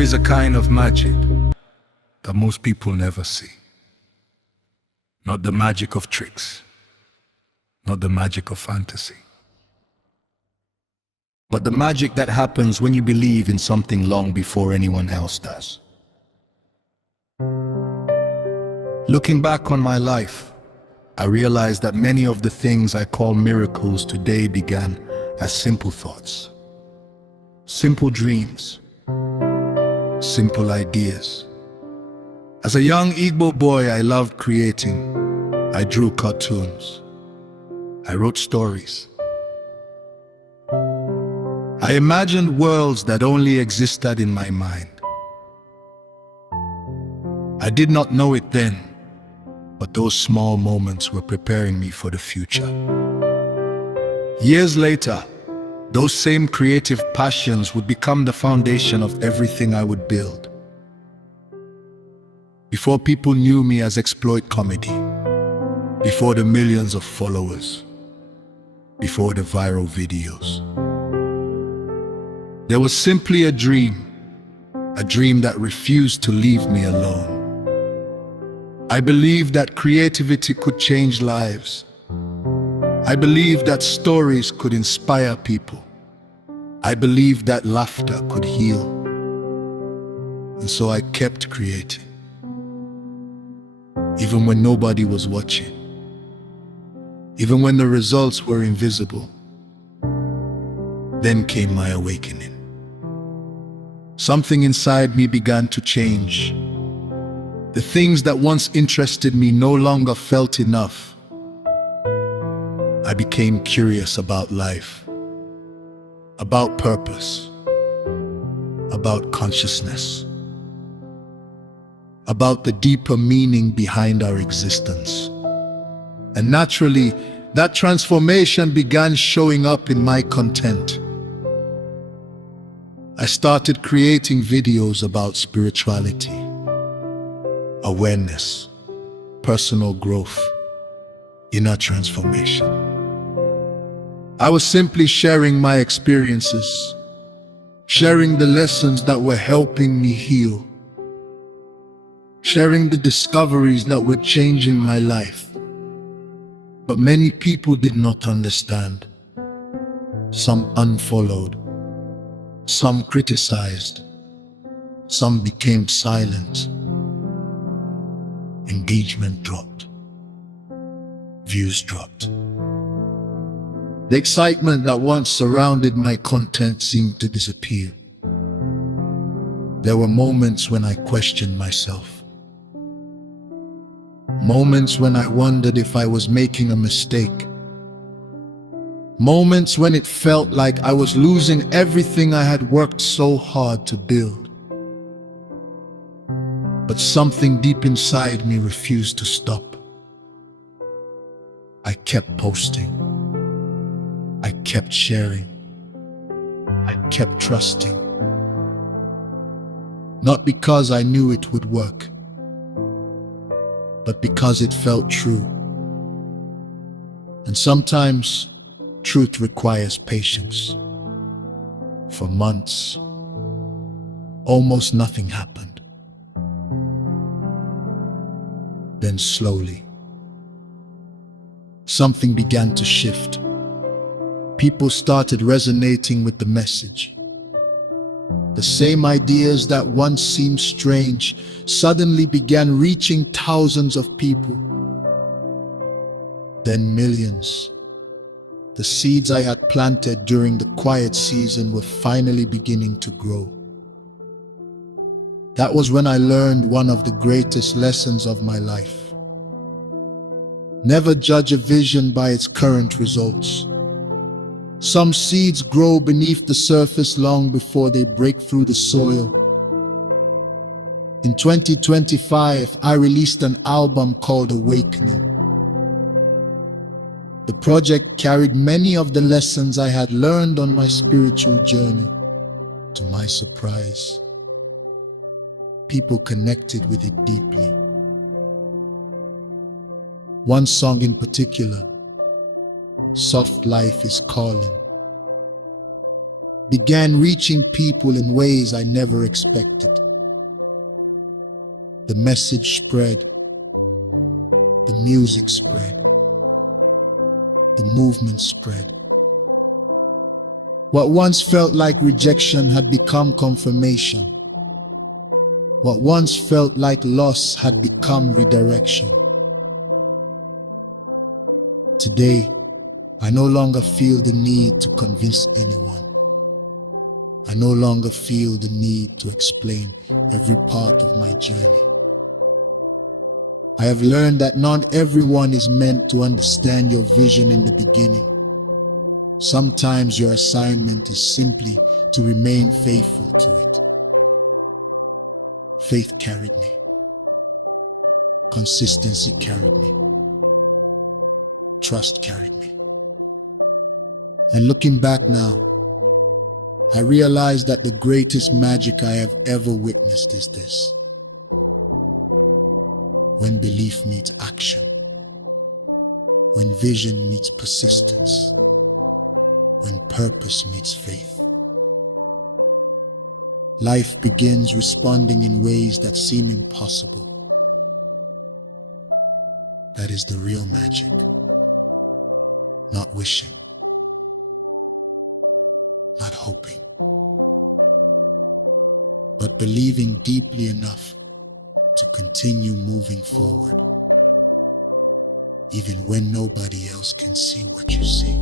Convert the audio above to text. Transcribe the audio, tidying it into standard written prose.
There is a kind of magic that most people never see. Not the magic of tricks, not the magic of fantasy, but the magic that happens when you believe in something long before anyone else does. Looking back on my life, I realized that many of the things I call miracles today began as simple thoughts, simple dreams, simple ideas. As a young Igbo boy, I loved creating. I drew cartoons. I wrote stories. I imagined worlds that only existed in my mind. I did not know it then, but those small moments were preparing me for the future. Years later, those same creative passions would become the foundation of everything I would build. Before people knew me as Xploit Comedy, before the millions of followers, before the viral videos, there was simply a dream that refused to leave me alone. I believed that creativity could change lives. I believed that stories could inspire people. I believed that laughter could heal. And so I kept creating, even when nobody was watching, even when the results were invisible. Then came my awakening. Something inside me began to change. The things that once interested me no longer felt enough. I became curious about life, about purpose, about consciousness, about the deeper meaning behind our existence. And naturally, that transformation began showing up in my content. I started creating videos about spirituality, awareness, personal growth, inner transformation. I was simply sharing my experiences, sharing the lessons that were helping me heal, sharing the discoveries that were changing my life. But many people did not understand. Some unfollowed, some criticized, some became silent. Engagement dropped, views dropped. The excitement that once surrounded my content seemed to disappear. There were moments when I questioned myself. Moments when I wondered if I was making a mistake. Moments when it felt like I was losing everything I had worked so hard to build. But something deep inside me refused to stop. I kept posting. I kept sharing. I kept trusting. Not because I knew it would work, but because it felt true. And sometimes truth requires patience. For months, almost nothing happened. Then slowly, something began to shift. People started resonating with the message. The same ideas that once seemed strange suddenly began reaching thousands of people. Then millions. The seeds I had planted during the quiet season were finally beginning to grow. That was when I learned one of the greatest lessons of my life. Never judge a vision by its current results. Some seeds grow beneath the surface long before they break through the soil. In 2025, I released an album called Awakening. The project carried many of the lessons I had learned on my spiritual journey. To my surprise, people connected with it deeply. One song in particular, Soft Life is Calling, began reaching people in ways I never expected. The message spread, the music spread, the movement spread. What once felt like rejection had become confirmation. What once felt like loss had become redirection. Today, I no longer feel the need to convince anyone. I no longer feel the need to explain every part of my journey. I have learned that not everyone is meant to understand your vision in the beginning. Sometimes your assignment is simply to remain faithful to it. Faith carried me. Consistency carried me. Trust carried me. And looking back now, I realize that the greatest magic I have ever witnessed is this: when belief meets action, when vision meets persistence, when purpose meets faith. Life begins responding in ways that seem impossible. That is the real magic. Not wishing, not hoping, but believing deeply enough to continue moving forward, even when nobody else can see what you see.